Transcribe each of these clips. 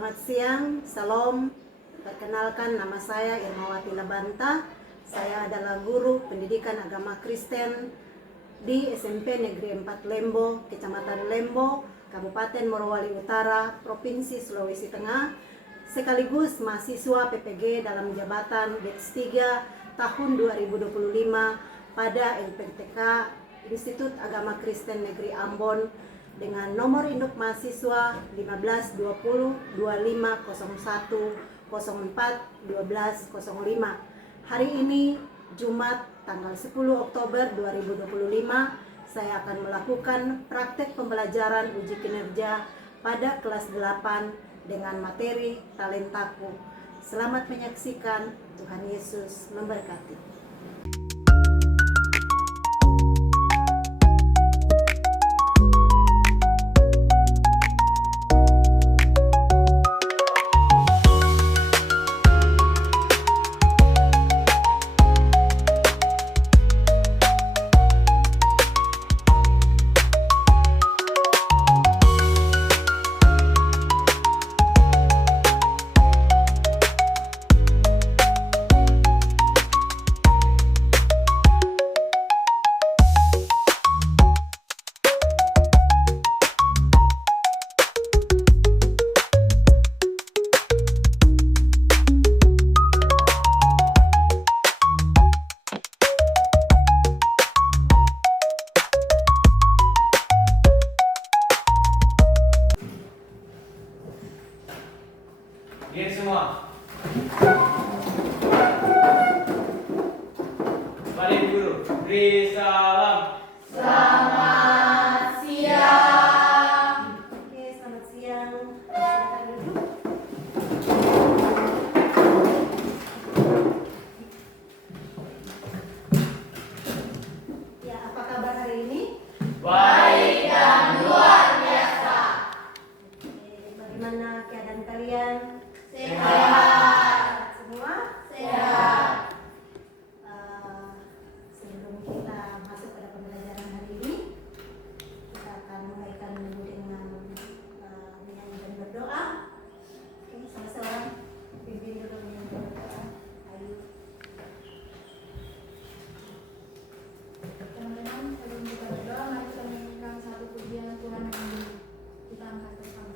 Selamat siang, salam. Perkenalkan, nama saya Irmawati Labanta. Saya adalah guru pendidikan agama Kristen di SMP Negeri 4 Lembo, Kecamatan Lembo, Kabupaten Morowali Utara, Provinsi Sulawesi Tengah, sekaligus mahasiswa PPG dalam jabatan Deks 3 tahun 2025 pada LPTK Institut Agama Kristen Negeri Ambon dengan nomor induk mahasiswa 15 20 25 01 04 12 05. Hari ini Jumat tanggal 10 Oktober 2025 saya akan melakukan praktek pembelajaran uji kinerja pada kelas 8 dengan materi talentaku. Selamat menyaksikan. Tuhan Yesus memberkati. Lihat semua. Balik dulu. Beri salam. Selamat siang. Oke, selamat siang. Silakan duduk. Ya, apa kabar hari ini? Baik dan luar biasa. Oke, bagaimana keadaan kalian? Sehat. Semua? Sehat. Sebelum kita masuk pada pembelajaran hari ini, kita akan mulaikan dulu dengan menyanyi dan berdoa. Oke, salah seorang pimpin dulu menyanyi dan berdoa. Ayo. Teman-teman, sebelum kita berdoa, mari kita menyanyikan satu pujian Tuhan yang mulia. Kita angkat bersama.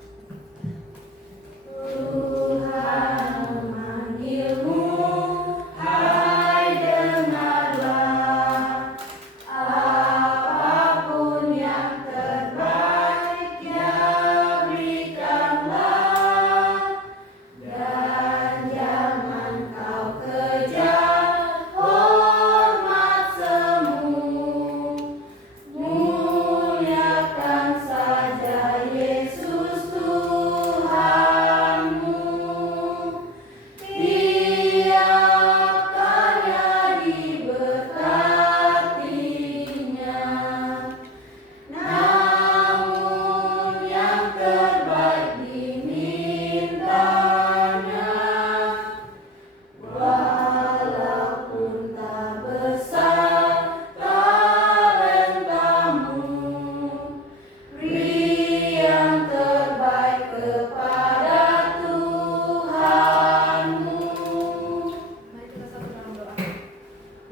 Tuhan memanggilmu, hai dengarlah. Apapun yang terbaik Dia berikanlah. Dan jangan kau kejar hormat semu. Muliakan saja Yesus Tuhanmu. Tiap karya diberkatinya. Namun yang terbaik dimintanya. Walaupun tak besar talentamu, beri yang terbaik kepada Tuhanmu. Mari kita satu dalam doa.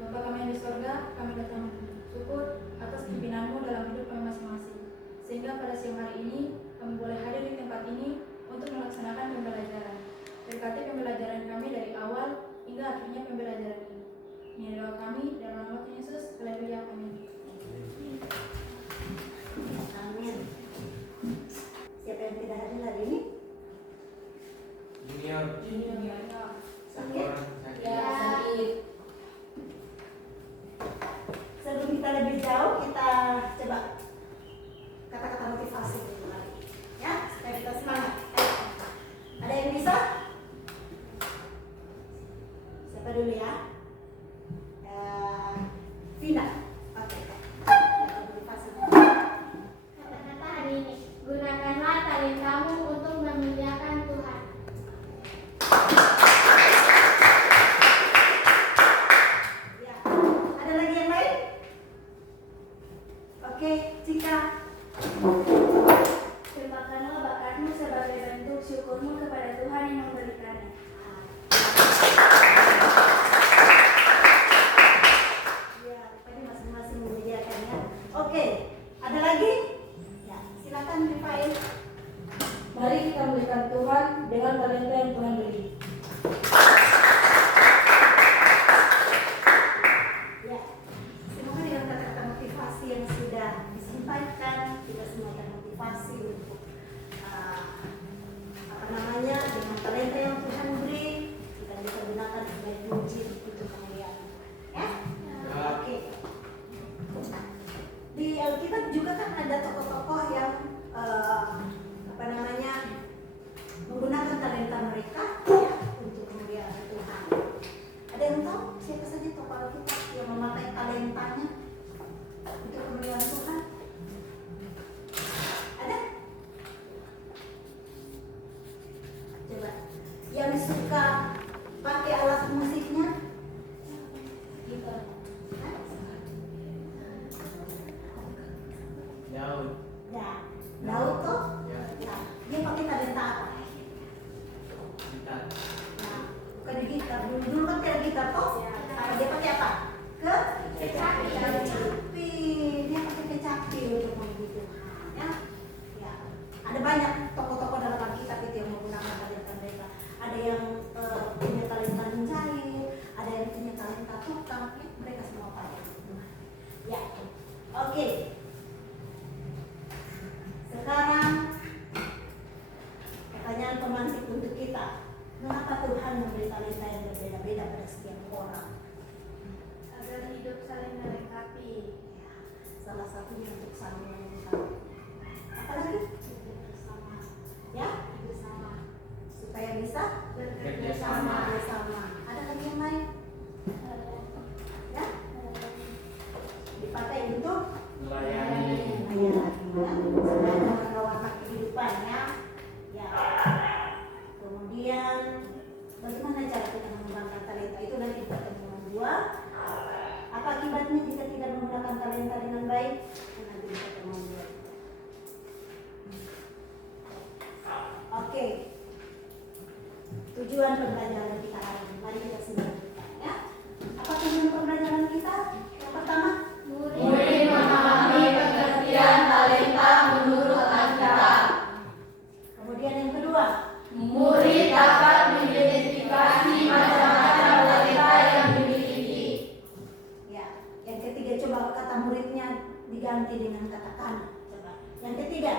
Bapa kami yang di sorga, kami datang syukur atas pimpinanmu dalam hidup kami masing-masing. Sehingga pada siang hari ini, kami boleh hadir di tempat ini untuk melaksanakan pembelajaran. Berkati pembelajaran kami dari awal hingga akhirnya pembelajaran ini. Ini doa kami dalam nama Tuhan Yesus. Haleluya. Amin. Amin. Siapa yang tidak hadir hari ini? Junior. Satu Oke. orang sakit. Sakit. Sebelum kita lebih jauh, kita coba kata-kata motivasi dulu lagi. Ya, supaya kita semangat. Ada yang bisa? Siapa dulu ya? Vina. Oke. Motivasi. Kata-kata hari ini, gunakanlah talentamu untuk memuliakan Tuhan. Ya. Ada lagi yang lain? Oke, Cika. Tempatkanlah bakatmu sebagai bentuk syukurmu kepada Oke, ada lagi? Ya, silakan Rifail. Mari kita muliakan Tuhan dengan talenta yang Tuhan beri. Ya, semoga dengan kata-kata motivasi yang sudah disampaikan, kita semua termotivasi untuk dengan talenta yang Tuhan beri, kita bisa gunakan sebagai puji untuk kemuliaan Tuhan. Ya? Oke. Di Alkitab juga kan ada tokoh-tokoh yang menggunakan talenta mereka ya, untuk kemuliaan Tuhan. Ada yang tahu siapa saja tokoh Alkitab yang memakai talentanya untuk kemuliaan Tuhan? Ada? Coba. Yang suka pakai alat musiknya? Gitar. Hah? Daud. Ya, Daud tuh? Ya. Ya, dia pakai talenta apa? Gitar. Nah, bukan di gitar. Dulu kan kayak gitar toh? Dia pakai apa? Kecapi. Dia pakai kecapi untuk memuji Tuhan. Ya. Ya. Ada banyak tokoh-tokoh dalam Alkitab itu yang menggunakan talenta mereka. Ada yang punya talenta menjahit, ada yang punya talenta tukang. Ya, mereka semua pakai. Ya. Oke. Sekarang pertanyaan pemantik untuk kita. Mengapa Tuhan memberi talenta yang berbeda-beda pada setiap orang? Agar hidup saling melengkapi. Ya, salah satunya untuk saling melengkapi. Apalagi? Bersama. Ya, bersama. Supaya bisa Bekerja bersama. Ada lagi yang lain? Ya? Dipakai untuk Melayani. supaya warna-warna kehidupannya. Ya. Kemudian bagaimana cara kita mengembangkan talenta itu nanti pertemuan 2. Apa akibatnya jika tidak menggunakan talenta dengan baik? Nanti di pertemuan 2. Oke. Tujuan pembelajaran kita hari ini. Mari kita simak ya. Apa tujuan pembelajaran kita? Yang pertama, Murid memahami pengertian talenta menurut Alkitab. kemudian yang kedua, Murid dapat mengidentifikasi macam-macam talenta yang dimiliki. ya. Yang ketiga, coba kata muridnya diganti dengan kata kanan. Coba. Yang ketiga,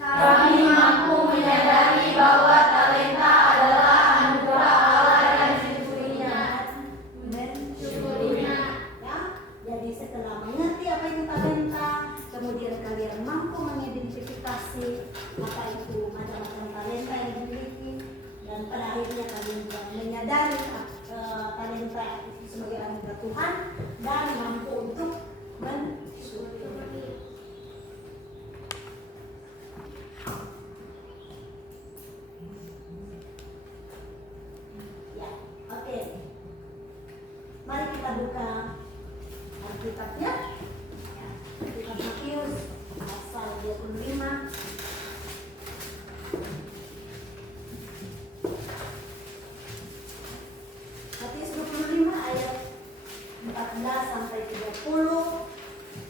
Kami mampu menyadari bahwa talenta adalah anugerah Allah yang disyukurinya. mensyukurinya. Ya. Jadi setelah mengerti apa itu talenta, kemudian kalian mampu mengidentifikasi apa itu macam-macam talenta yang dimiliki, dan pada akhirnya kalian juga menyadari talenta itu sebagai anugerah Tuhan dan mampu untuk mensyukuri. Ya, oke. Mari kita buka Alkitabnya. Ya, Alkitab Matius pasal 25. Matius 25 ayat 14 sampai 30.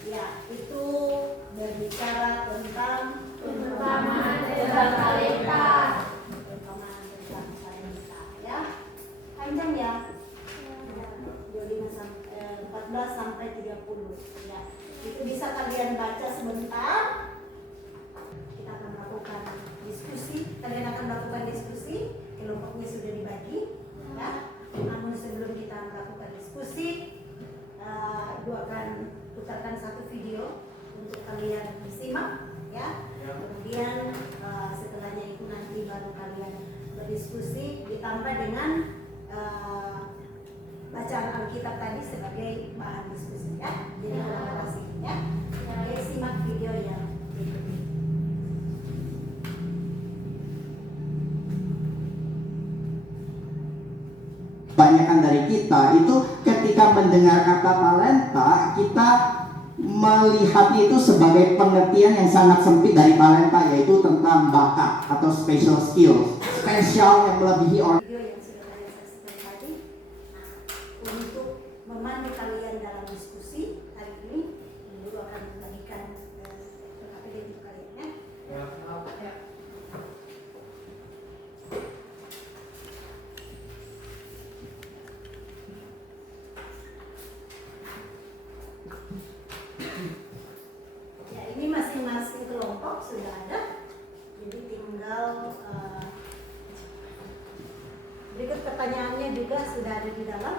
Ya, itu berbicara tentang Perumpamaan tentang talenta. Perumpamaan tentang talenta, ya. Panjang ya. 14 sampai 30. Ya. Itu bisa kalian baca sebentar. Kita akan melakukan diskusi. Kalian akan melakukan diskusi. Kelompoknya sudah dibagi. Ya. Namun sebelum kita melakukan diskusi, Ibu akan putarkan satu video untuk kalian disimak. Ya. Kemudian setelahnya itu nanti baru kalian berdiskusi ditambah dengan bacaan Alkitab tadi sebagai bahan diskusi ya. Jadi kolaborasi ya. Oke, simak video yang berikut ini. Kebanyakan dari kita itu ketika mendengar kata talenta, kita melihatnya itu sebagai pengertian yang sangat sempit dari talenta, yaitu tentang bakat atau special skills, spesial yang melebihi orang. Video yang sudah kalian saksikan tadi. Nah, untuk memandu kalian dalam diskusi hari ini, Ibu akan membagikan Ya, ini masing-masing kelompok sudah ada. Jadi tinggal berikut pertanyaannya juga sudah ada di dalam.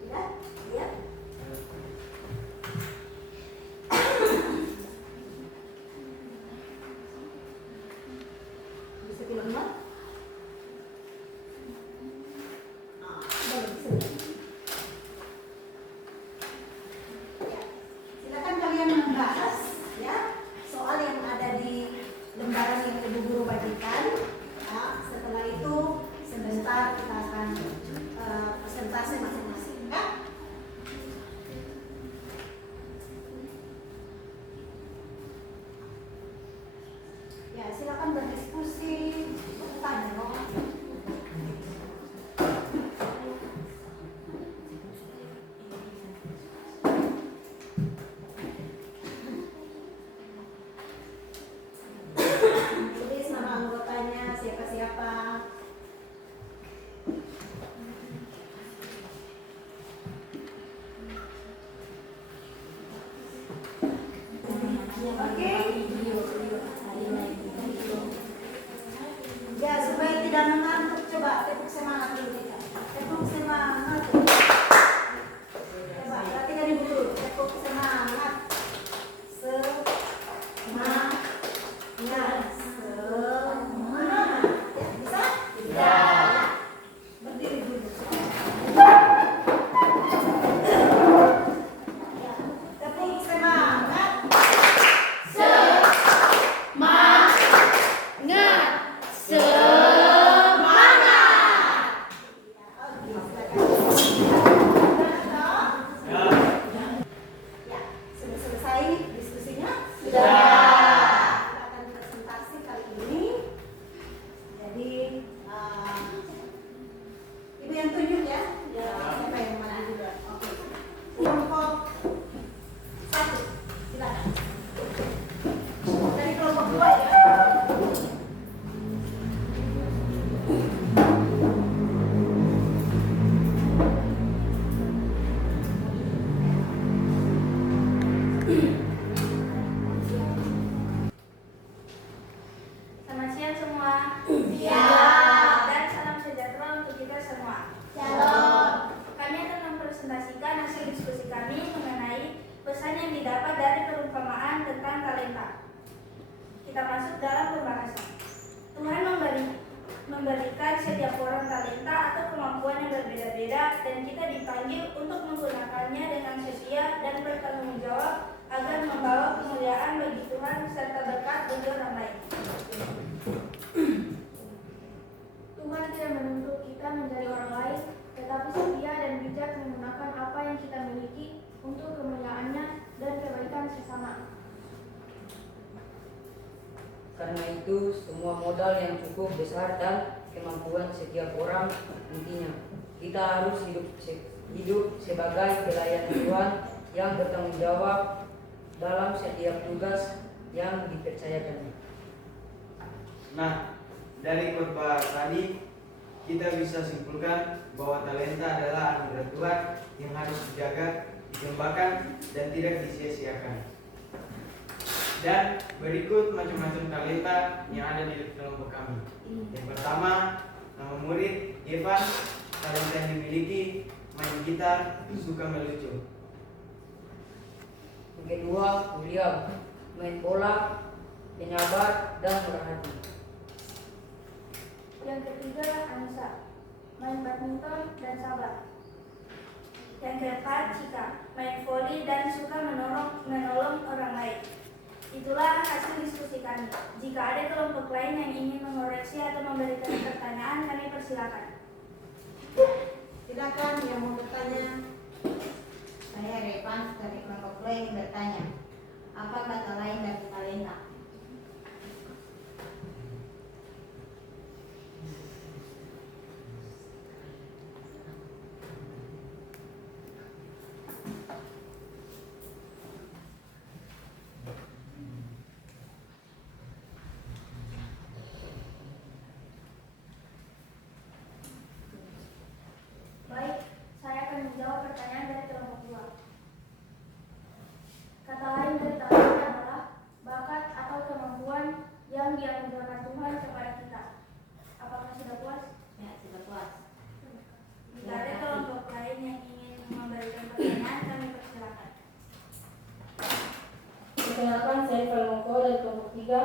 Sudah? Lihat. Bisa dilembar? Boleh, bisa dilembar. Ya, silakan kalian membahas ya soal yang ada di lembaran yang Ibu Guru bagikan. Ya, setelah itu sebentar kita akan presentasi masing-masing. Ya. Ya, silakan berdiskusi, bertanya. Tulis nama anggotanya siapa-siapa. Oke. Ya, supaya tidak mengantuk, coba tepuk semangat dulu kita. Tepuk semangat. Coba perhatikan Ibu dulu. Tepuk semangat. Semangat. Semangat. Ya, bisa? Bisa. Berdiri dulu. Ya, tepuk semangat. Ya, sudah selesai diskusinya? Sudah. Kita akan presentasi kali ini. Jadi, Ibu yang tunjuk ya. Siapa yang maju dulu? Oke. Kelompok 1, silakan. Dari kelompok 2 ya. Selamat siang semua. Dan salam sejahtera untuk kita semua. Kami akan mempresentasikan hasil diskusi kami mengenai pesan yang didapat dari perumpamaan tentang talenta. Kita masuk dalam pembahasan. Tuhan memberikan setiap orang talenta atau kemampuan yang berbeda-beda, dan kita dipanggil untuk menggunakannya dengan setia dan bertanggung jawab agar membawa kemuliaan bagi Tuhan serta berkat bagi orang lain. Tuhan tidak menuntut kita menjadi orang lain, tetapi setia dan bijak menggunakan apa yang kita miliki untuk kemuliaan-Nya dan kebaikan sesama. Karena itu, semua modal yang cukup besar dan kemampuan setiap orang, intinya kita harus hidup sebagai pelayan Tuhan yang bertanggung jawab dalam setiap tugas yang dipercayakan. Nah, dari khotbah tadi kita bisa simpulkan bahwa talenta adalah anugerah Tuhan yang harus dijaga, dikembangkan, dan tidak disia-siakan. Dan berikut macam-macam talenta yang ada di kelompok kami. Yang pertama, nama murid Evan, talenta yang dimiliki main gitar, suka melucu. Yang kedua, William, main bola, penyabar, dan murah hati. Yang ketiga, Anissa, main badminton dan sabar. Yang keempat, Cika, main voli dan suka menolong orang lain. Itulah hasil diskusi kami. Jika ada kelompok lain yang ingin mengoreksi atau memberikan pertanyaan, kami persilakan. Silakan yang mau bertanya. Saya Revan dari kelompok lain bertanya. Apa kata lain dari talenta?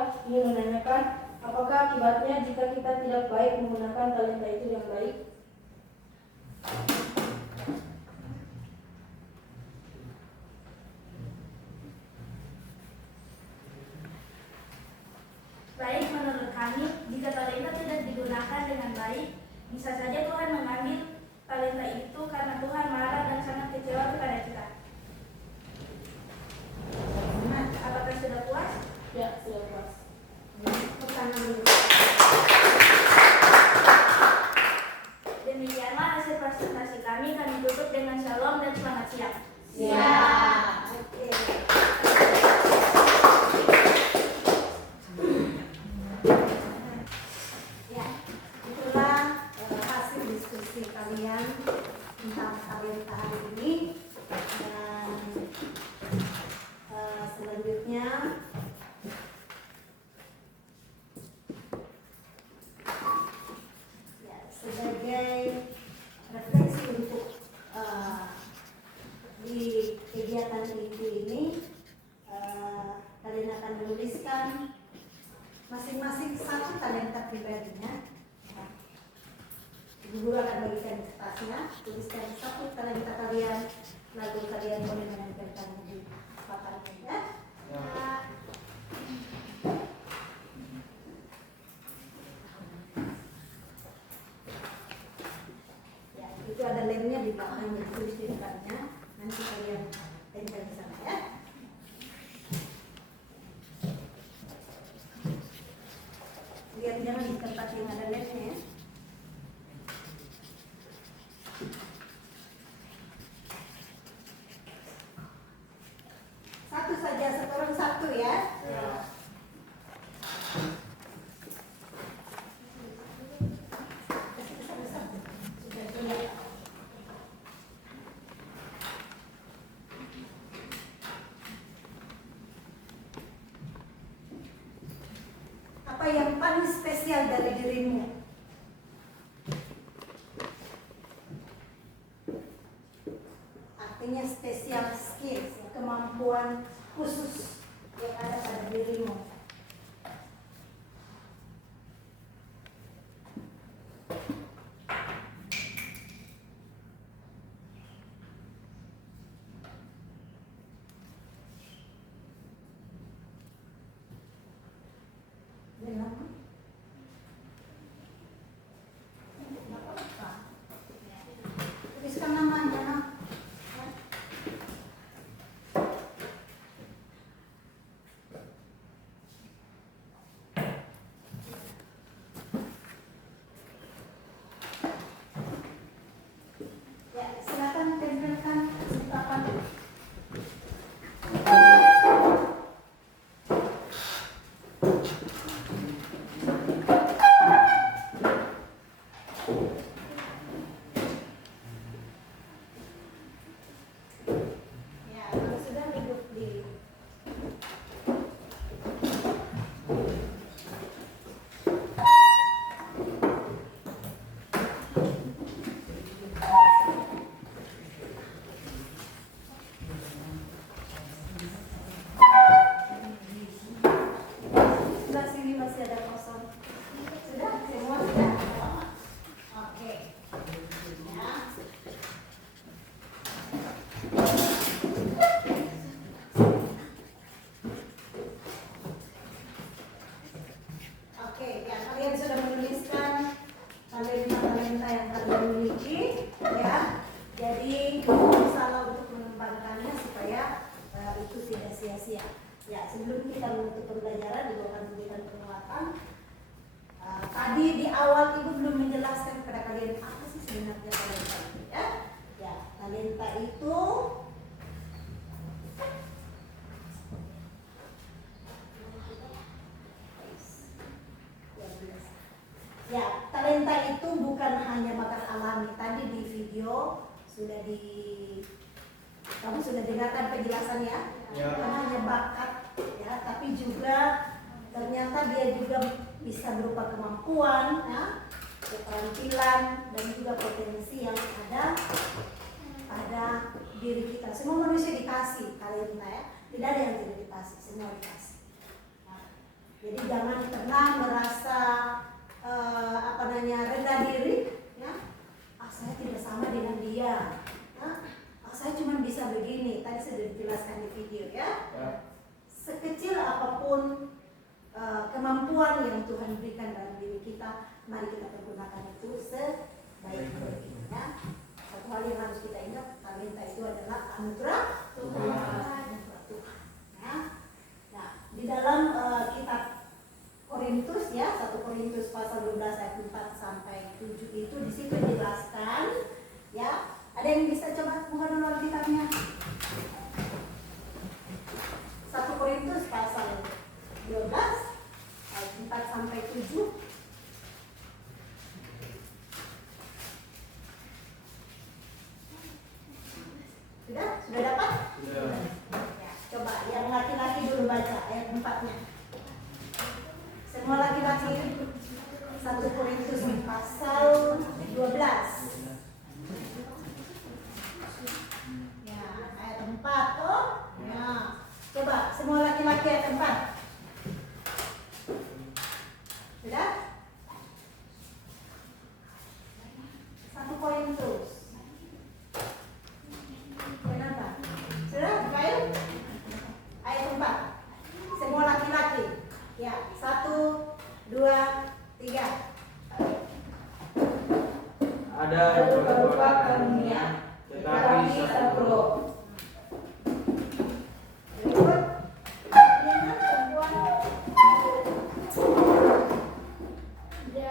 saya ingin menanyakan, apakah akibatnya jika kita tidak baik menggunakan talenta itu yang baik? Baik, menurut kami, jika talenta tidak digunakan dengan baik, bisa saja Tuhan mengambil talenta itu karena Tuhan marah dan sangat kecewa kepada kita. Apakah sudah puas? Ya, sudah puas. Demikianlah hasil presentasi kami tutup dengan shalom dan selamat siang. Oke. Ya, itulah hasil diskusi kalian tentang talenta hari ini. Dan selanjutnya ya, sebagai refleksi untuk di kegiatan ini kalian akan menuliskan masing-masing satu talenta pribadinya. Ibu guru akan bagikan kertasnya, tuliskan satu talenta kalian, lalu kalian boleh menempelkan di papannya ya. Ya, itu ada lemnya di belakang yang ditulis di depannya. Nanti kalian tempel di sana ya. Lihat jangan di tempat yang ada lemnya ya. Satu saja, satu orang satu ya. Apa yang paling spesial dari dirimu? Artinya spesial skills, kemampuan khusus yang ada pada dirimu. Belum. Tuliskan namanya, no? Ya, silakan tempelkan di papan. Ya, kalau sudah duduk di sebelah sini masih ada kosong. Sudah? Semua sudah? Oke. Ya. Oke, ya kalian sudah menuliskan talenta-talenta yang kalian miliki, ya. Jadi usahalah untuk mengembangkannya supaya itu tidak sia-sia. Ya, sebelum kita menutup pembelajaran, Ibu akan memberikan penguatan. Tadi di awal Ibu belum menjelaskan kepada kalian apa sih sebenarnya talenta itu, ya. Ya, talenta itu ya, talenta itu bukan hanya bakat alami. Tadi di video kamu sudah dengarkan penjelasannya, Ya. bukan hanya bakat ya, tapi juga ternyata dia juga bisa berupa kemampuan, ya, keterampilan dan juga potensi yang ada pada diri kita. Semua manusia dikasih talenta ya, tidak ada yang tidak dikasih, semua dikasih. Nah, Jadi jangan pernah merasa rendah diri, ya. Saya tidak sama dengan dia, ya. Saya cuma bisa begini. Tadi sudah dijelaskan di video, ya. Sekecil apapun kemampuan yang Tuhan berikan dalam diri kita, mari kita pergunakan itu sebaik-baiknya, ya. Satu hal yang harus kita ingat, talenta itu adalah anugerah Tuhan. Ya. Nah, di dalam kitab Korintus, ya, 1 Korintus pasal 12 ayat 4 sampai 7 itu di situ dijelaskan, ya. Ada yang bisa coba buka dulu Alkitabnya? 1 Korintus pasal 12 ayat 4 sampai 7. Sudah dapat? Sudah. Ya, coba yang laki-laki dulu baca ayat 4-nya. Semua laki-laki. 1 Korintus pasal 12. Ya, ayat 4 toh. Ya. Coba semua laki-laki ayat 4. Sudah? 1 Korintus. Kenapa? Sudah? Bukain? Ayat 4. Semua laki-laki. Ya, 1, 2, 3. Ada beberapa karunia, tetapi satu roh. Berikut. Lihat perempuan.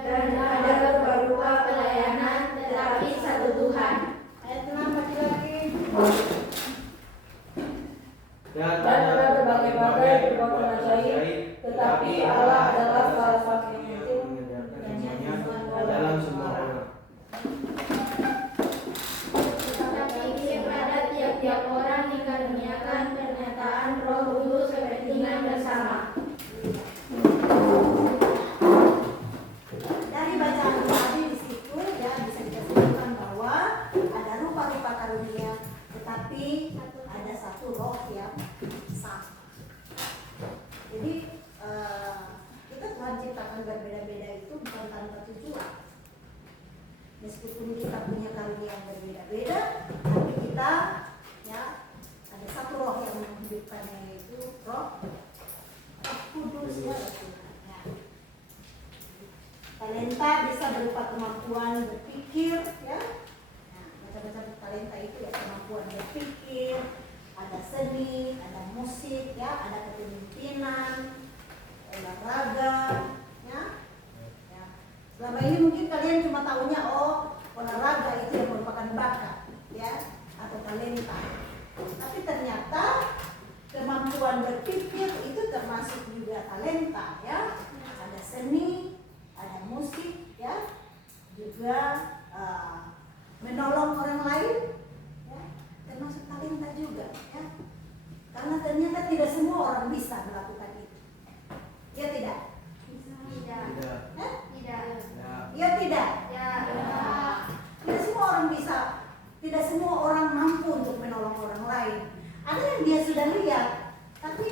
Dan ada beberapa pelayanan, tetapi satu Tuhan. Ayat 6 laki-laki. Dan ada berbagai-bagai kekuatan ajaib, tetapi Allah adalah salah satu yang semuanya dalam semua orang. Tetapi kepada tiap-tiap orang dikaruniakan pernyataan Roh Kudus kepentingan bersama. Dari bacaan tadi di situ, ya, bisa kita simpulkan bahwa ada rupa-rupa karunia, tetapi ada satu roh yang sama. Jadi kita Tuhan ciptakan berbeda-beda itu bukan tanpa tujuan. Meskipun kita punya karunia yang berbeda-beda, tapi kita, ya, ada satu roh yang menghidupkannya, yaitu roh Kudus, ya. Ya. Talenta bisa berupa kemampuan berpikir, ya. Nah, macam-macam talenta itu, ya, kemampuan berpikir, ada seni, ada musik, ya, ada kepemimpinan, olahraga, ya. Ya. Selama ini mungkin kalian cuma tahunya olahraga itu yang merupakan bakat, ya, atau talenta. Tapi ternyata kemampuan berpikir itu termasuk juga talenta, ya. Ada seni, ada musik, ya, juga menolong orang lain, ya, termasuk talenta juga, ya. Karena ternyata tidak semua orang bisa melakukan itu. Ya tidak? Tidak. Hah? Tidak. Ya. Ya tidak? Ya. Tidak semua orang bisa. Tidak semua orang mampu untuk menolong orang lain. Ada yang dia sudah lihat, tapi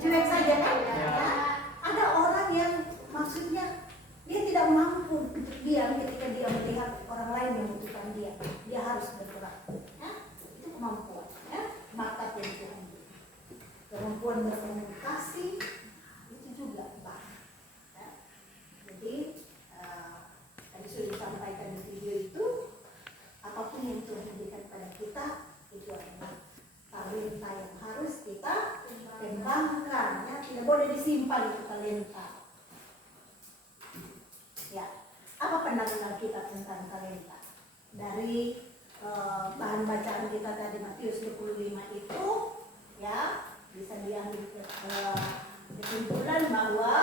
cuek saja, kan? Ya. Ada orang yang maksudnya dia tidak mampu untuk diam ketika dia melihat orang lain membutuhkan dia. Dia harus bergerak. Ya? Itu kemampuan, ya? Bakat yang Tuhan beri. Kemampuan berkomunikasi itu juga bakat. Ya? Jadi tadi sudah disampaikan di video itu, apapun yang Tuhan berikan pada kita itu adalah talenta yang harus kita kembangkan, ya. Tidak boleh disimpan itu talenta. Ya, apa pandangan kita tentang talenta? Dari bahan bacaan kita tadi Matius 25 itu, ya, bisa diambil kesimpulan bahwa,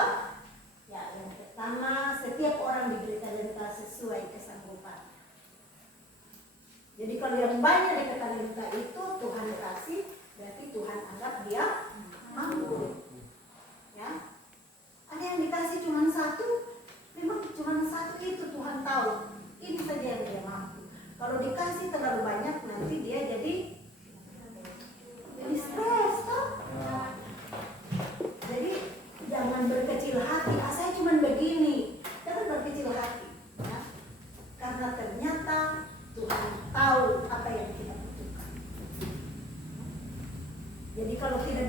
ya, yang pertama, setiap orang diberi talenta sesuai kesanggupan. Jadi kalau yang banyak dari talenta itu Tuhan kasih, berarti Tuhan anggap dia mampu. Ya, ada yang dikasih cuma satu, memang cuma satu itu Tuhan tahu. Ini saja yang dia mampu. Kalau dikasih terlalu banyak, nanti dia jadi stres, toh? Jadi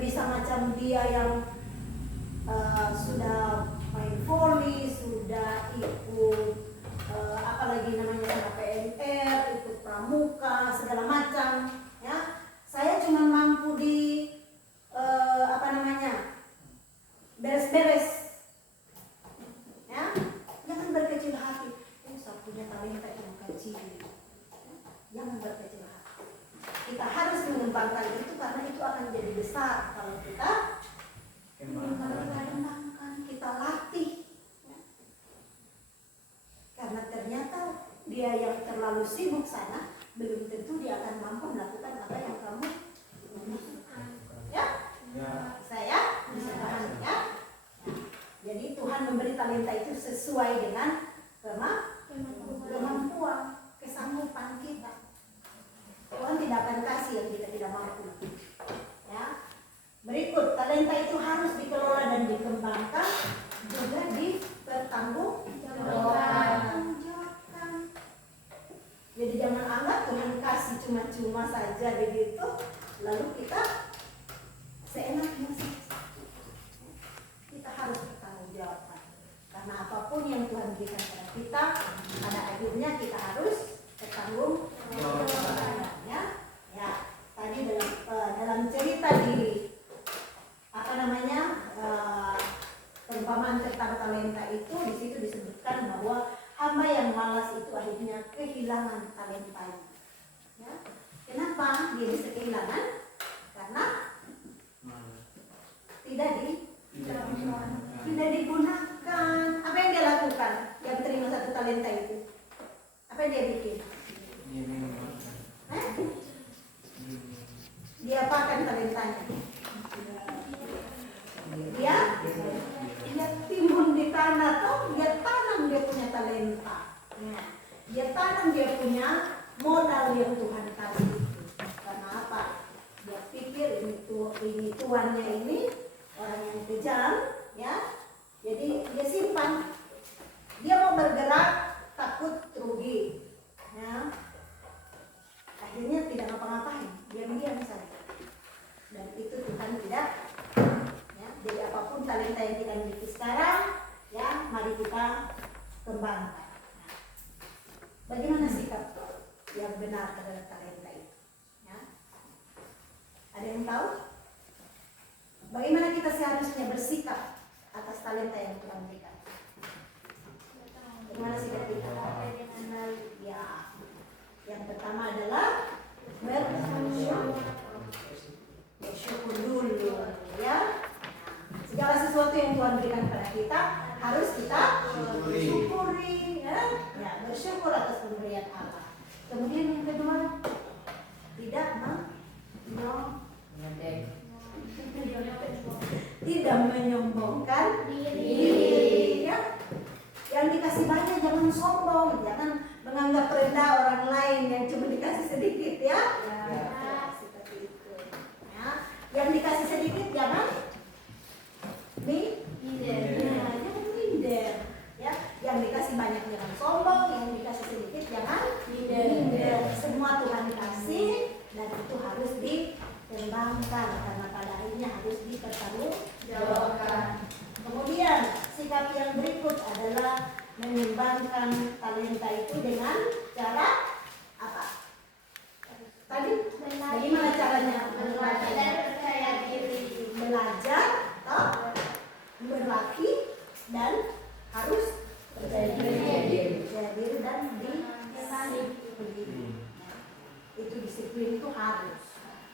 bisa macam dia yang sudah main voli, sudah ikut apalagi namanya sama PNR, ikut pramuka, segala macam. Ya, saya cuma mampu di beres-beres. Ya, jangan berkecil hati. Saya punya talenta yang kecil. Jangan berkecil hati. Kita harus mengembangkan itu karena itu akan jadi besar kalau kita kembangkan, kita latih. Ya. Karena ternyata dia yang terlalu sibuk sana belum tentu dia akan mampu melakukan apa yang kamu butuhkan. Ya, saya bisa paham ya. Jadi Tuhan memberi talenta itu sesuai dengan kemampuan, kesanggupan kita. Tuhan tidak akan kasih yang kita tidak mampu. Ya. Berikut, talenta itu harus dikelola dan dikembangkan, juga dipertanggungjawabkan. Jadi jangan anggap Tuhan kasih cuma-cuma saja begitu, lalu kita seenaknya saja. Kita harus bertanggung jawab. Karena apapun yang Tuhan berikan kepada kita, pada akhirnya kita harus bertanggung jawab. Ya, tadi dalam cerita di perumpamaan tentang talenta itu, di situ disebutkan bahwa hamba yang malas itu akhirnya kehilangan talentanya. Ya. Kenapa dia bisa kehilangan? Karena tidak digunakan. Apa yang dia lakukan? Yang terima satu talenta itu, apa yang dia bikin? Dia apakan talentanya? Dia timbun di tanah toh, dia tanam dia punya talenta. Nah, dia tanam dia punya modal yang Tuhan kasih. Karena apa? Dia pikir ini tuannya ini orang yang kejam, ya. Jadi dia simpan. Dia mau bergerak takut rugi. Ya. Akhirnya tidak ngapa-ngapain, diam-diam saja. Dan itu Tuhan tidak. Ya, jadi apapun talenta yang kita miliki sekarang, ya mari kita kembangkan. Nah, bagaimana sikap yang benar terhadap talenta itu? Ya. Ada yang tahu? Bagaimana kita seharusnya bersikap atas talenta yang Tuhan berikan? Bagaimana sikap kita? Ya, yang pertama adalah bersyukur dulu, ya. Segala sesuatu yang Tuhan berikan kepada kita harus kita syukuri, ya. Ya, bersyukur atas pemberian Allah. Kemudian yang kedua, tidak menyombongkan diri, ya. Yang dikasih banyak jangan sombong, jangan menganggap rendah orang lain yang cuma dikasih sedikit, ya. Seperti itu. Ya. Yang dikasih sedikit jangan jangan minder, ya. Yang dikasih banyak jangan sombong, yang dikasih sedikit jangan minder. Semua Tuhan kasih dan itu harus dikembangkan karena pada akhirnya harus dipertanggungjawabkan. Kemudian sikap yang berikut adalah mengembangkan talenta itu dengan cara apa? Tadi bagaimana caranya? Belajar, berlatih, dan harus percaya diri dan disiplin. Itu disiplin itu harus,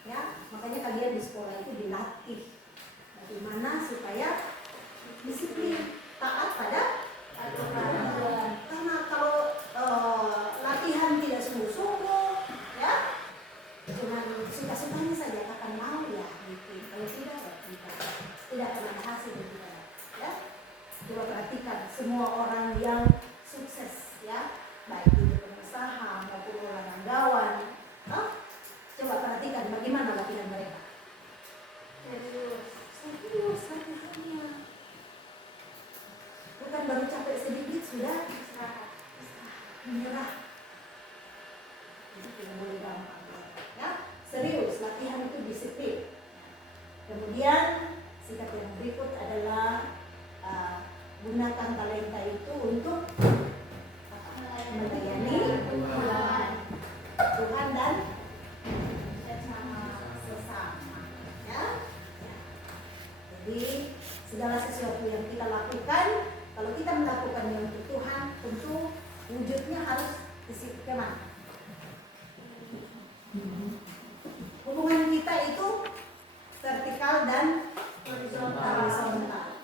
ya. Makanya kalian di sekolah itu dilatih bagaimana supaya disiplin, taat pada aturan. Karena kalau latihan tidak sungguh-sungguh, ya, cuma suka-sukanya saja, kapan mau ya, gitu. Kalau tidak pernah hasil juga, ya. Coba perhatikan semua orang yang sukses, ya, baik itu pengusaha maupun olahragawan. Coba perhatikan bagaimana latihan mereka. Serius latihannya. Bukan baru capek sedikit sudah menyerah. Jadi tidak boleh gampang, ya. Serius, latihan itu disiplin. Kemudian sikap yang berikut adalah gunakan talenta itu untuk melayani Tuhan dan sesama. Ya. Jadi segala sesuatu yang kita lakukan, kalau kita melakukannya untuk Tuhan, tentu wujudnya harus kemana? Hubungan kita itu vertikal dan horizontal.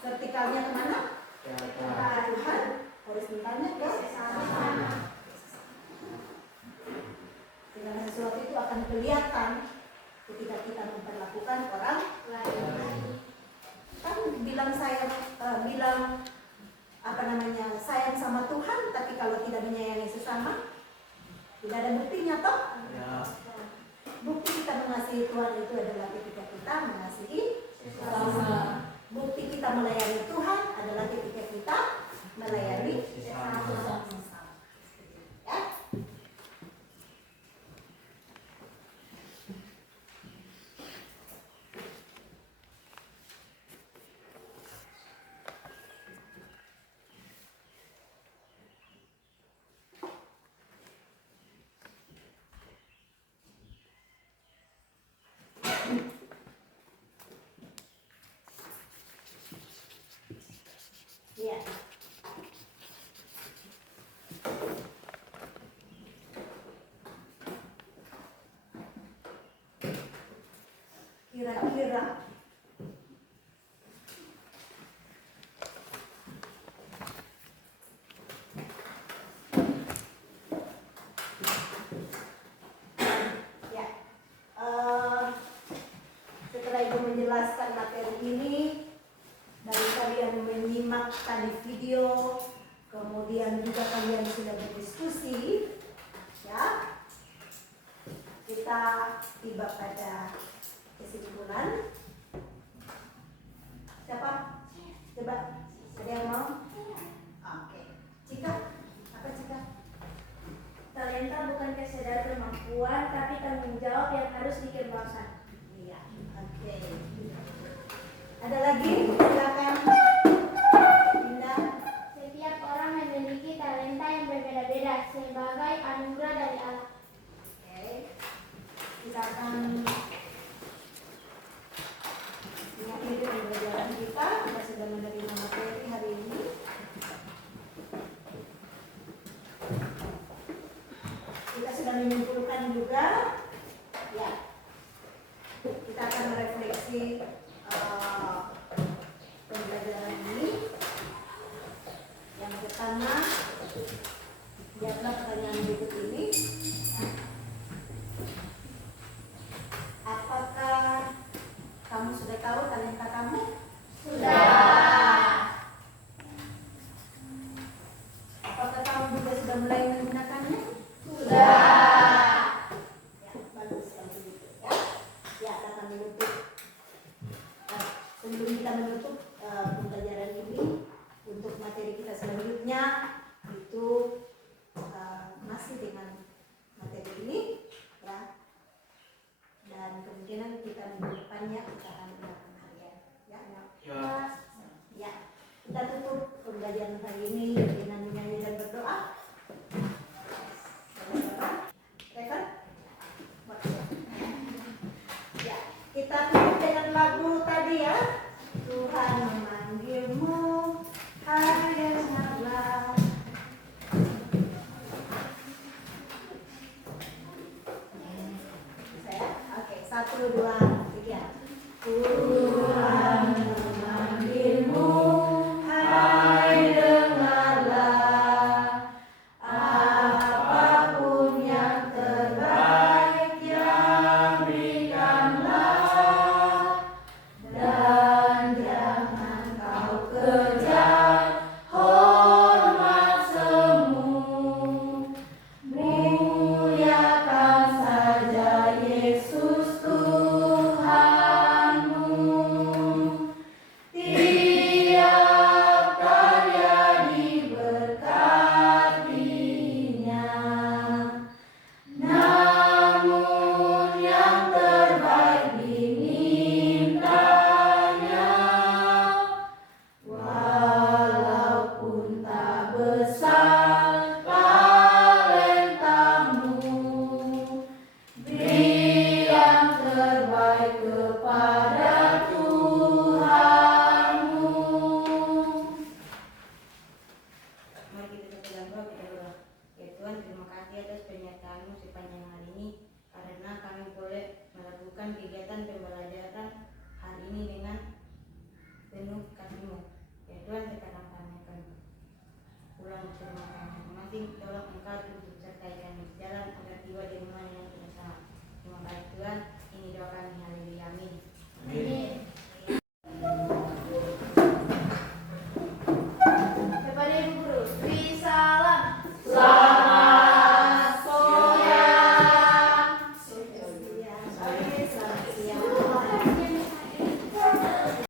Vertikalnya kemana? Ke Tuhan, horizontalnya ke sesama. Segala sesuatu itu akan kelihatan ketika kita memperlakukan orang lain. Kan bilang sayang sayang sama Tuhan, tapi kalau tidak menyayangi sesama, tidak ada buktinya toh. Bukti kita mengasihi Tuhan itu adalah ketika kita mengasihi sesama. Bukti kita melayani Tuhan adalah ketika kita melayani sesama. Ya. Ya. Kira-kira ya, setelah Ibu menjelaskan materi ini, dari kalian menyimak tadi video, kemudian juga kalian sudah berdiskusi, ya, kita tiba pada kesimpulan. Siapa? Coba, ada yang mau? Oke. Cika, apa Cika? Talenta bukan kesedar kemampuan, tapi tanggung jawab yang harus dikembangkan. Iya, oke. Ada lagi? Silakan. Indah. Setiap orang memiliki talenta yang berbeda-beda sebagai anugerah dari Allah. Oke. Kita akan mengakhiri pembelajaran kita. Kita sudah menerima materi hari ini. Kita sudah menyimpulkan juga, ya. Kita akan merefleksi pembelajaran ini. Yang pertama, jawablah pertanyaan berikut ini. Apakah kamu sudah tahu talenta kamu? Sudah. Apakah kamu juga sudah mulai menggunakannya? Sudah. Ya, bagus kalau begitu. Ya, ya, kita akan menutup. Sebelum kita menutup pembelajaran ini, untuk materi kita selanjutnya itu masih dengan materi ini, ya. Dan kemungkinan kita minggu depannya kita akan melakukan harian, ya. Ya, kita tutup pembelajaran hari ini dengan menyanyi dan berdoa. Rekan? Ya, kita tutup dengan lagu tadi ya. Tuhan memanggilmu, hai dengarlah. Saya, oke, 1, 2, 3. Tuhan memanggilmu, hai dengarlah. Apapun yang terbaik yang berikanlah, dan jangan kau kejar hormat semu. Muliakan saja Yesus Tuhan. Tuhan, terima kasih atas penyertaan-Mu sepanjang hari ini, karena kami boleh melakukan kegiatan pembelajaran hari ini dengan penuh kasih-Mu. Ya Tuhan, sekarang kami akan pulang ke rumah kami masing-masing. Tolong Engkau untuk sertai kami.